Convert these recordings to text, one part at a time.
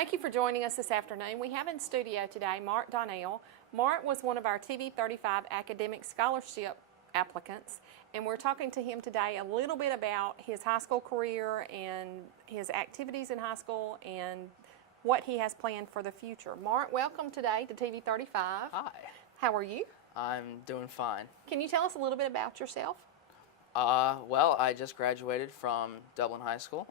Thank you for joining us this afternoon. We have in studio today Mark Donnell. Mark was one of our TV35 academic scholarship applicants, and we're talking to him today a little bit about his high school career and his activities in high school and what he has planned for the future. Mark, welcome today to TV35. Hi. How are you? I'm doing fine. Can you tell us a little bit about yourself? Well, I just graduated from Dublin High School.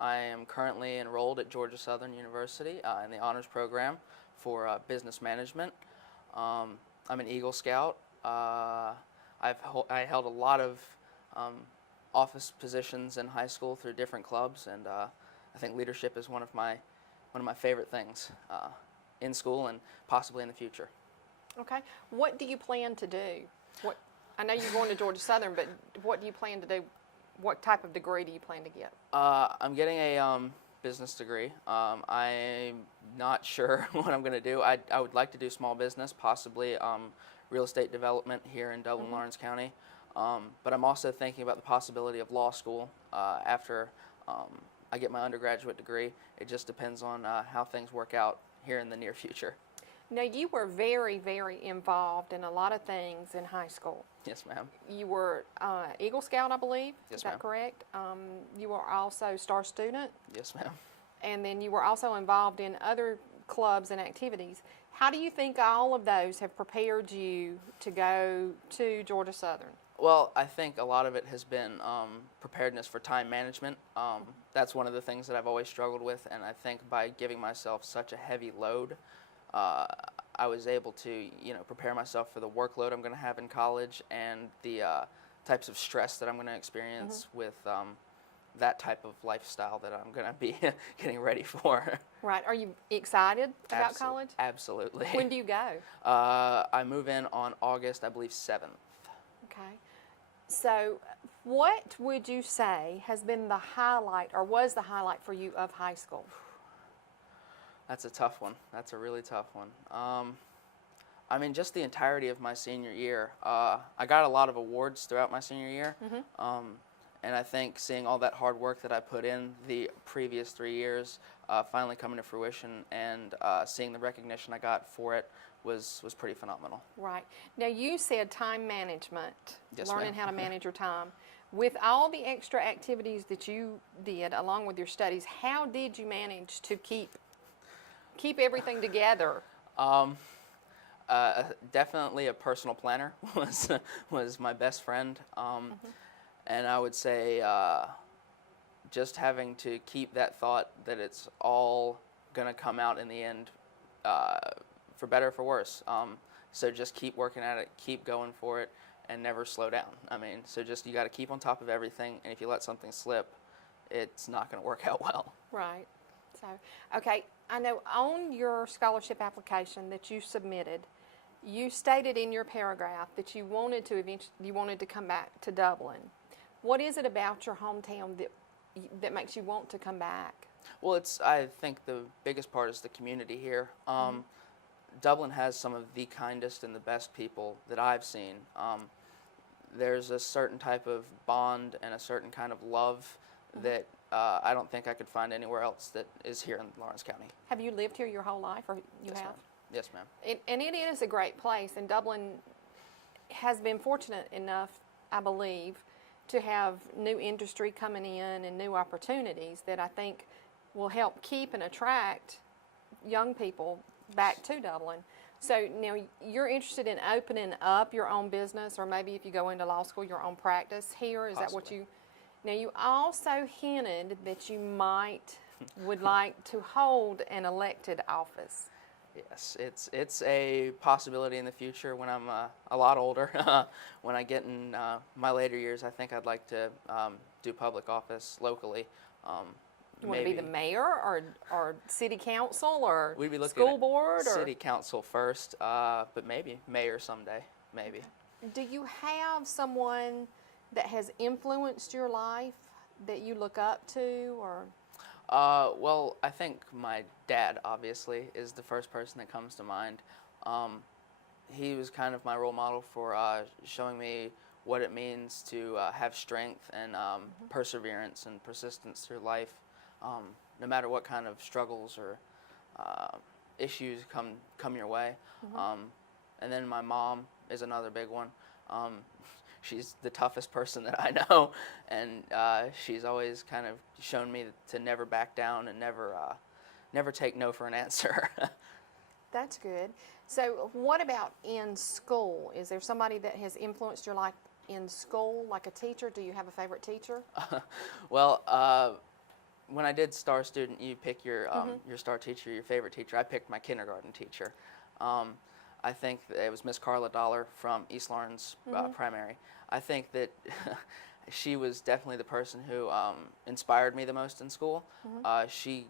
I am currently enrolled at Georgia Southern University in the honors program for business management. I'm an Eagle Scout. I held a lot of office positions in high school through different clubs, and I think leadership is one of my favorite things in school and possibly in the future. Okay. What do you plan to do? I know you're going to Georgia Southern, but what do you plan to do? What type of degree do you plan to get? I'm getting a business degree. I'm not sure what I'm going to do. I would like to do small business, possibly real estate development here in Dublin, Lawrence County. But I'm also thinking about the possibility of law school after I get my undergraduate degree. It just depends on how things work out here in the near future. Now, you were very, very involved in a lot of things in high school. Yes, ma'am. You were Eagle Scout, I believe. Yes, Is that ma'am. correct? You were also Star Student. Yes, ma'am. And then you were also involved in other clubs and activities. How do you think all of those have prepared you to go to Georgia Southern? Well, I think a lot of it has been preparedness for time management. That's one of the things that I've always struggled with, and I think by giving myself such a heavy load, I was able to, prepare myself for the workload I'm going to have in college and the types of stress that I'm going to experience with that type of lifestyle that I'm going to be getting ready for. Right. Are you excited about college? Absolutely. When do you go? I move in on August, I believe, 7th. Okay. So what would you say has been the highlight or was the highlight for you of high school? That's a tough one. That's a really tough one. I mean, just the entirety of my senior year. I got a lot of awards throughout my senior year, and I think seeing all that hard work that I put in the previous 3 years finally coming to fruition and seeing the recognition I got for it was pretty phenomenal. Right. Now, you said time management, Yes, learning ma'am. how to manage your time. With all the extra activities that you did along with your studies, how did you manage to keep everything together? Definitely a personal planner was my best friend, and I would say just having to keep that thought that it's all going to come out in the end, for better or for worse. So just keep working at it, keep going for it, and never slow down. I mean, so just you got to keep on top of everything, and if you let something slip, it's not going to work out well. Right. So, okay, I know on your scholarship application that you submitted, you stated in your paragraph that you wanted to come back to Dublin. What is it about your hometown that makes you want to come back? Well, I think the biggest part is the community here. Dublin has some of the kindest and the best people that I've seen. There's a certain type of bond and a certain kind of love that I don't think I could find anywhere else that is here in Lawrence County. Have you lived here your whole life, or you Yes, have? ma'am. Yes, ma'am. And it is a great place, and Dublin has been fortunate enough, I believe, to have new industry coming in and new opportunities that I think will help keep and attract young people back to Dublin. So now you're interested in opening up your own business, or maybe if you go into law school, your own practice here. Is that what you? Now you also hinted that you would like to hold an elected office. Yes, it's a possibility in the future when I'm a lot older. When I get in my later years, I think I'd like to do public office locally. You want to be the mayor or city council or We'd be looking school at board? City council first, but maybe mayor someday, maybe. Do you have someone that has influenced your life that you look up to, or? Well, I think my dad, obviously, is the first person that comes to mind. He was kind of my role model for showing me what it means to have strength and perseverance and persistence through life. no matter what kind of struggles or issues come your way. And then my mom is another big one. She's the toughest person that I know, and she's always kind of shown me to never back down and never take no for an answer. That's good. So what about in school? Is there somebody that has influenced your life in school, like a teacher? Do you have a favorite teacher? Well, when I did Star Student, you pick your star teacher, your favorite teacher. I picked my kindergarten teacher. I think it was Miss Carla Dollar from East Lawrence Primary. I think that she was definitely the person who inspired me the most in school. She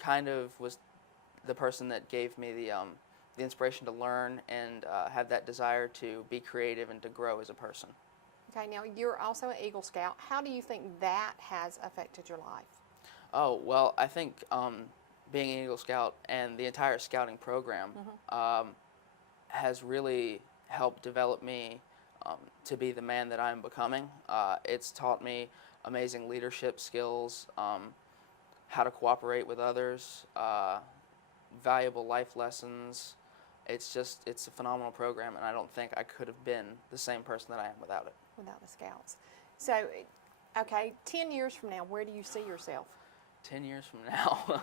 kind of was the person that gave me the inspiration to learn and have that desire to be creative and to grow as a person. Okay, now you're also an Eagle Scout. How do you think that has affected your life? Oh, well, I think being an Eagle Scout and the entire scouting program has really helped develop me to be the man that I'm becoming. It's taught me amazing leadership skills, how to cooperate with others, valuable life lessons. It's a phenomenal program, and I don't think I could have been the same person that I am without it. Without the Scouts. So, okay, 10 years from now, where do you see yourself? 10 years from now?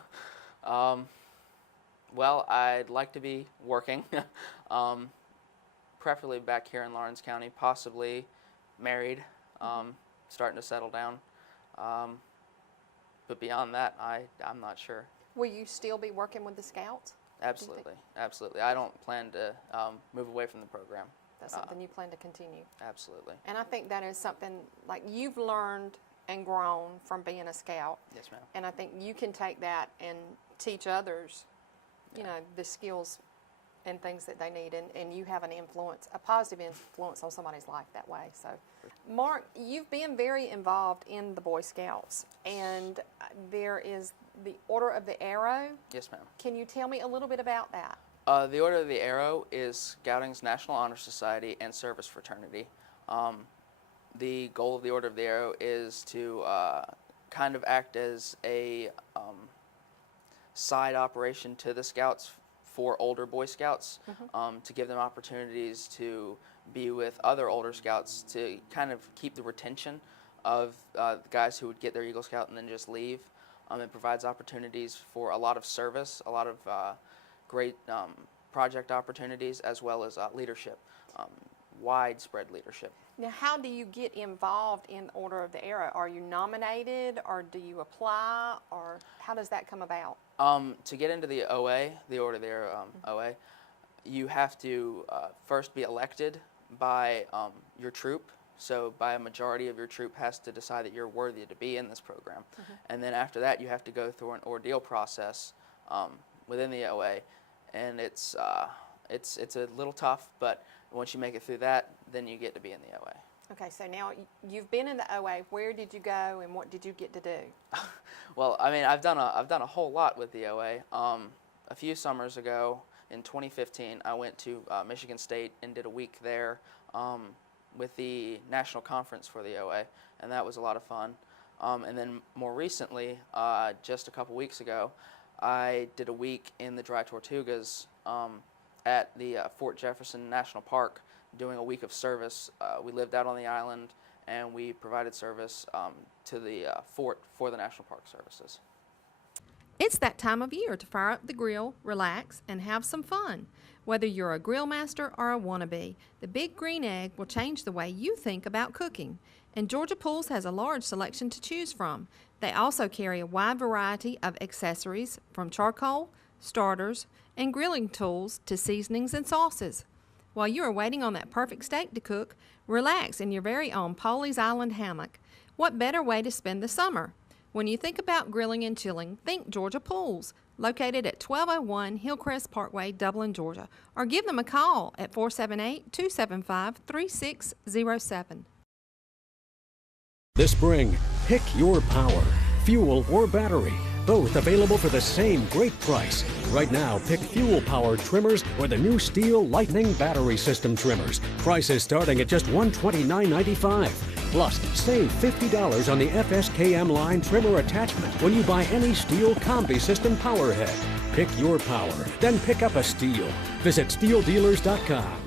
Well, I'd like to be working, preferably back here in Lawrence County, possibly married, starting to settle down. But beyond that, I'm not sure. Will you still be working with the Scouts? Absolutely, absolutely. I don't plan to move away from the program. That's something you plan to continue? Absolutely. And I think that is something, like, you've learned and grown from being a Scout. Yes, ma'am. And I think you can take that and teach others, you know, the skills and things that they need, and you have an influence, a positive influence on somebody's life that way. So, Mark, you've been very involved in the Boy Scouts, and there is the Order of the Arrow. Yes, ma'am. Can you tell me a little bit about that? The Order of the Arrow is Scouting's National Honor Society and service fraternity. The goal of the Order of the Arrow is to kind of act as a side operation to the Scouts for older Boy Scouts, to give them opportunities to be with other older Scouts, to kind of keep the retention of the guys who would get their Eagle Scout and then just leave. It provides opportunities for a lot of service, a lot of great project opportunities, as well as leadership, widespread leadership. Now, how do you get involved in Order of the Arrow? Are you nominated, or do you apply, or how does that come about? To get into the OA, the Order of the Arrow OA, you have to first be elected by your troop. So by a majority of your troop has to decide that you're worthy to be in this program. And then after that, you have to go through an ordeal process within the OA. And it's a little tough, but once you make it through that, then you get to be in the OA. Okay, so now you've been in the OA. Where did you go, and what did you get to do? Well, I mean, I've done a whole lot with the OA. A few summers ago, in 2015, I went to Michigan State and did a week there with the national conference for the OA, and that was a lot of fun. And then more recently, just a couple weeks ago, I did a week in the Dry Tortugas at the Fort Jefferson National Park, doing a week of service. We lived out on the island, and we provided service to the fort for the National Park Services. It's that time of year to fire up the grill, relax, and have some fun. Whether you're a grill master or a wannabe, the Big Green Egg will change the way you think about cooking. And Georgia Pools has a large selection to choose from. They also carry a wide variety of accessories, from charcoal, starters, and grilling tools to seasonings and sauces. While you are waiting on that perfect steak to cook, relax in your very own Pawleys Island hammock. What better way to spend the summer? When you think about grilling and chilling, think Georgia Pools, located at 1201 Hillcrest Parkway, Dublin, Georgia, or give them a call at 478-275-3607. This spring, pick your power, fuel or battery, both available for the same great price. Right now, pick fuel-powered trimmers or the new Steel Lightning battery system trimmers. Prices starting at just $129.95. Plus, save $50 on the FSKM line trimmer attachment when you buy any Steel Combi System power head. Pick your power, then pick up a Steel. Visit SteelDealers.com.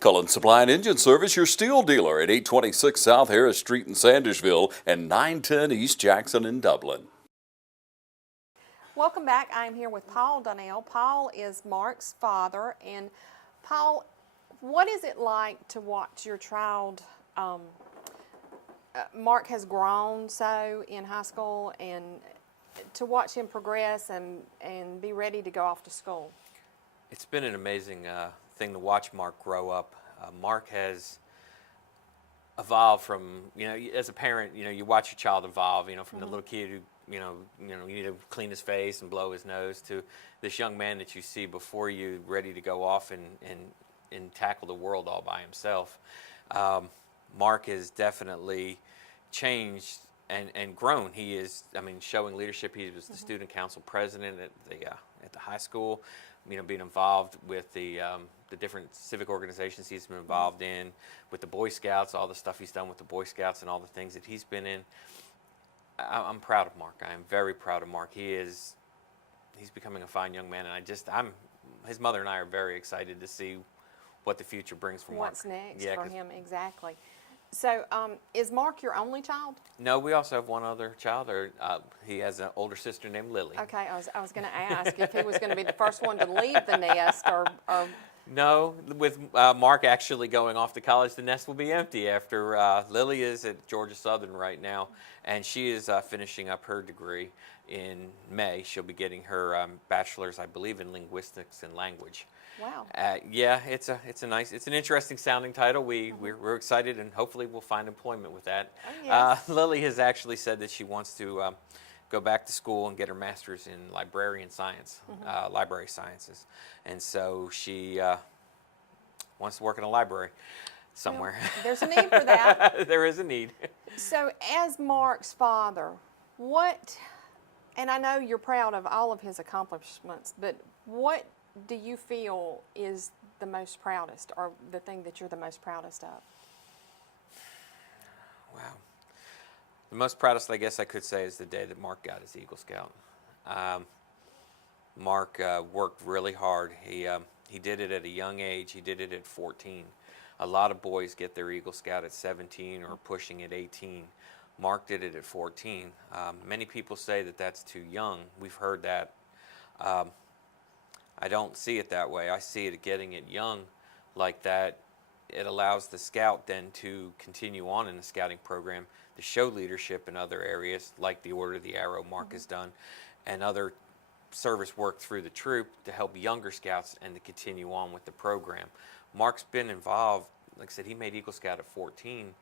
Cullen Supply and Engine Service, your Steel dealer at 826 South Harris Street in Sandersville and 910 East Jackson in Dublin. Welcome back. I'm here with Paul Donnell. Paul is Mark's father. And Paul, what is it like to watch your child? Mark has grown so in high school, and to watch him progress and be ready to go off to school. It's been an amazing thing to watch Mark grow up. Mark has evolved from, as a parent, you watch your child evolve, from the little kid who, you need to clean his face and blow his nose to this young man that you see before you, ready to go off and tackle the world all by himself. Mark has definitely changed and grown. He is, showing leadership. He was the student council president at the high school. Being involved with the different civic organizations he's been involved in, with the Boy Scouts, all the stuff he's done with the Boy Scouts and all the things that he's been in. I'm proud of Mark. I am very proud of Mark. He's becoming a fine young man, and his mother and I are very excited to see what the future brings for Mark. What's next for him, exactly. So, is Mark your only child? No, we also have one other child. He has an older sister named Lily. Okay, I was going to ask if he was going to be the first one to leave the nest, or No, with Mark actually going off to college, the nest will be empty after Lily is at Georgia Southern right now, and she is finishing up her degree in May. She'll be getting her bachelor's, I believe, in linguistics and language. Wow. Yeah, it's an interesting sounding title. We're excited, and hopefully we'll find employment with that. Oh, yes. Lily has actually said that she wants to go back to school and get her master's in librarian science, library sciences, and so she wants to work in a library somewhere. Well, there's a need for that. There is a need. So, as Mark's father, and I know you're proud of all of his accomplishments, but what do you feel is the most proudest, or the thing that you're the most proudest of? Wow. The most proudest, I guess I could say, is the day that Mark got his Eagle Scout. Mark worked really hard. He did it at a young age. He did it at 14. A lot of boys get their Eagle Scout at 17 or pushing at 18. Mark did it at 14. Many people say that that's too young. We've heard that. I don't see it that way. I see it getting it young like that. It allows the scout then to continue on in the scouting program, to show leadership in other areas like the Order of the Arrow Mark has done, and other service work through the troop to help younger scouts and to continue on with the program. Mark's been involved. Like I said, he made Eagle Scout at 14.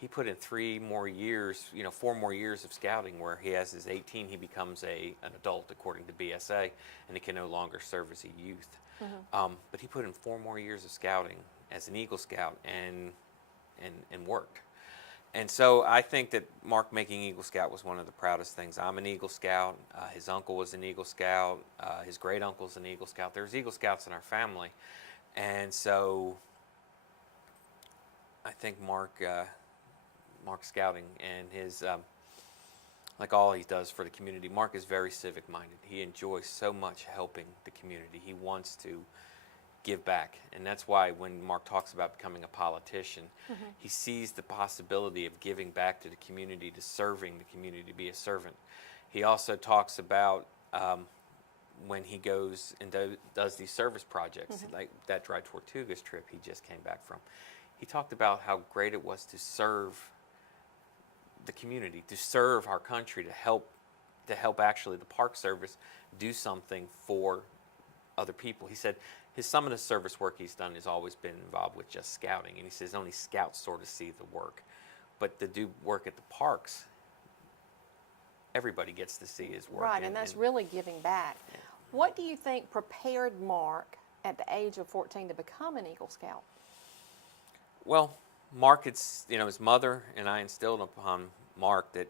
He put in 4 more years of scouting, where he has his 18, he becomes an adult according to BSA, and he can no longer serve as a youth. But he put in 4 more years of scouting as an Eagle Scout and worked. And so I think that Mark making Eagle Scout was one of the proudest things. I'm an Eagle Scout. His uncle was an Eagle Scout. His great uncle's an Eagle Scout. There's Eagle Scouts in our family. And so I think Mark scouting and his, like all he does for the community, Mark is very civic minded. He enjoys so much helping the community. He wants to give back, and that's why when Mark talks about becoming a politician, he sees the possibility of giving back to the community, to serving the community, to be a servant. He also talks about when he goes and does these service projects, like that Dry Tortugas trip he just came back from. He talked about how great it was to serve the community, to serve our country, to help actually the Park Service do something for other people. He said some of the service work he's done has always been involved with just scouting, and he says only scouts sort of see the work. But to do work at the parks, everybody gets to see his work. Right, and that's really giving back. Yeah. What do you think prepared Mark at the age of 14 to become an Eagle Scout? Well, Mark, his mother and I instilled upon Mark that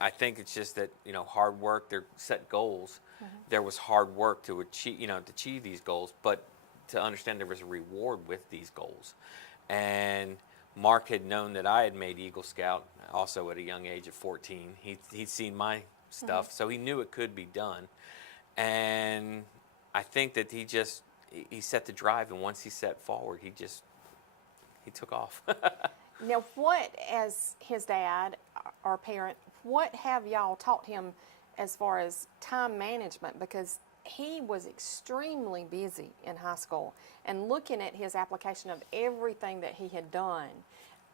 I think it's just that, hard work, they're set goals. There was hard work to achieve these goals, but to understand there was a reward with these goals. And Mark had known that I had made Eagle Scout also at a young age of 14. He'd seen my stuff, so he knew it could be done. And I think that he set the drive, and once he set forward, he took off. Now, what, as his dad or parent, what have y'all taught him as far as time management? Because he was extremely busy in high school, and looking at his application of everything that he had done,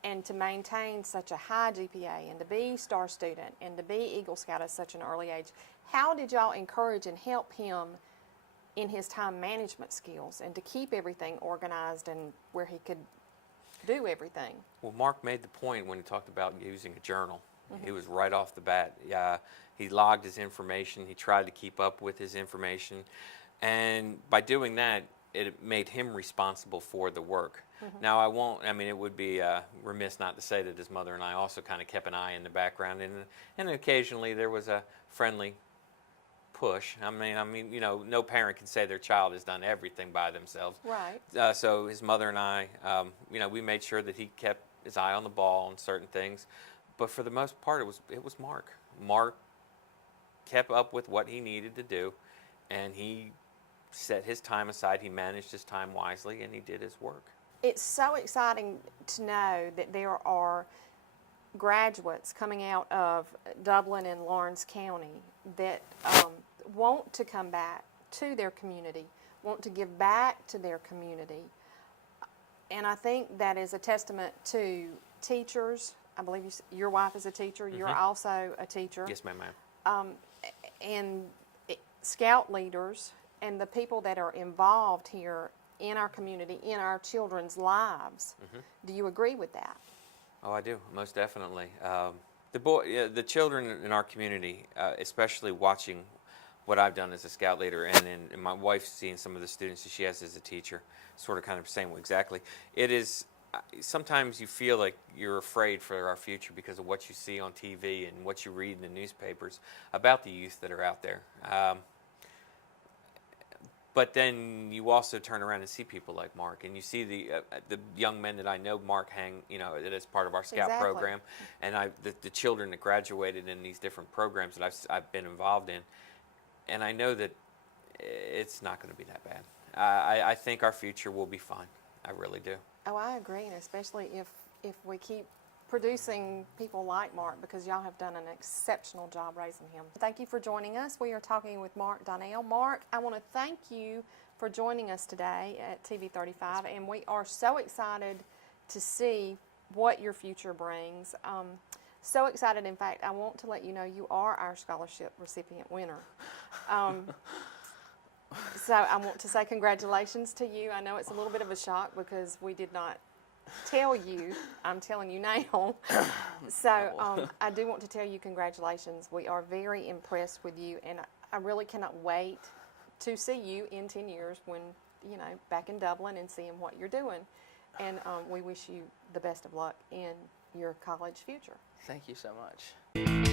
and to maintain such a high GPA, and to be star student, and to be Eagle Scout at such an early age, how did y'all encourage and help him in his time management skills and to keep everything organized and where he could do everything? Well, Mark made the point when he talked about using a journal. He was right off the bat. He logged his information. He tried to keep up with his information. And by doing that, it made him responsible for the work. Now, it would be remiss not to say that his mother and I also kind of kept an eye in the background. And occasionally there was a friendly push. No parent can say their child has done everything by themselves. Right. So his mother and I, we made sure that he kept his eye on the ball on certain things. But for the most part, it was Mark. Mark kept up with what he needed to do, and he set his time aside. He managed his time wisely, and he did his work. It's so exciting to know that there are graduates coming out of Dublin and Lawrence County that want to come back to their community, want to give back to their community. And I think that is a testament to teachers. I believe your wife is a teacher. You're also a teacher. Yes, ma'am. And Scout leaders and the people that are involved here in our community, in our children's lives. Do you agree with that? Oh, I do, most definitely. The children in our community, especially watching what I've done as a Scout leader, and my wife seeing some of the students that she has as a teacher, sort of kind of saying exactly. It is, sometimes you feel like you're afraid for our future because of what you see on TV and what you read in the newspapers about the youth that are out there. But then you also turn around and see people like Mark, and you see the young men that I know Mark that is part of our Scout program, and the children that graduated in these different programs that I've been involved in, and I know that it's not going to be that bad. I think our future will be fine. I really do. Oh, I agree, and especially if we keep producing people like Mark, because y'all have done an exceptional job raising him. Thank you for joining us. We are talking with Mark Donnell. Mark, I want to thank you for joining us today at TV35, and we are so excited to see what your future brings. So excited, in fact, I want to let you know you are our scholarship recipient winner. So I want to say congratulations to you. I know it's a little bit of a shock because we did not tell you. I'm telling you now. So I do want to tell you congratulations. We are very impressed with you, and I really cannot wait to see you in 10 years when, back in Dublin and seeing what you're doing. And we wish you the best of luck in your college future. Thank you so much.